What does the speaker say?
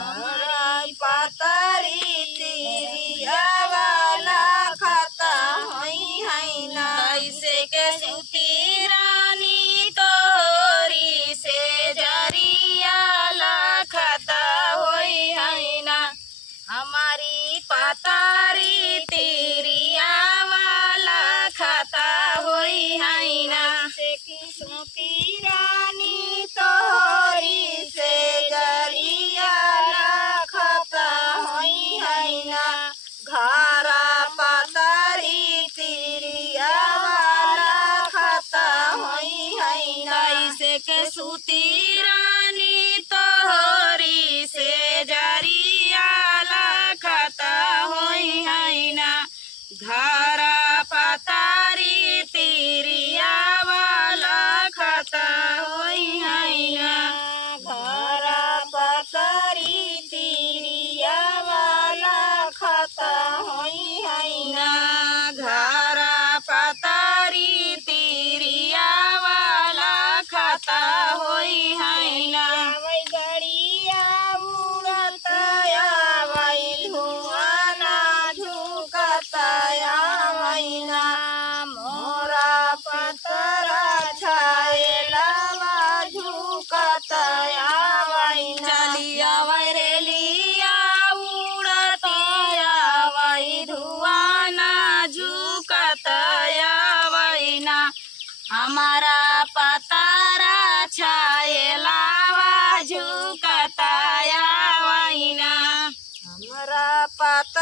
हमारी पातारी तिरिया वाला खाता होई है ना। कैसे के सुती रानी तोरी से जरिया खाता होई है ना। हमारी पातारी तिरिया वाला खाता होई है ना। से की सुती रानी तोरी से जरिया खाता होई है ना। घरा पातारी तिरिया वाला खाता होई है ना। कैसे के सुती रानी तोरी से जरिया खाता होई है ना। घरा पातारी तिरिया वाला खाता होई है ना। घरा पातारी तिरिया वाला खाता होई है ना। घरा पातारी तिरिया वाला खाता होई है ना। वही गड़िया उड़तया वही धुआं ना झुकतया वही ना। मोरा पतरा छायलवा झुकतया वही ना। चलिया वरेलिया उड़तया वही धुआं ना झुकतया वही ना। हमारा पतारा छायलावा झुकतया वही ना। हमरा पता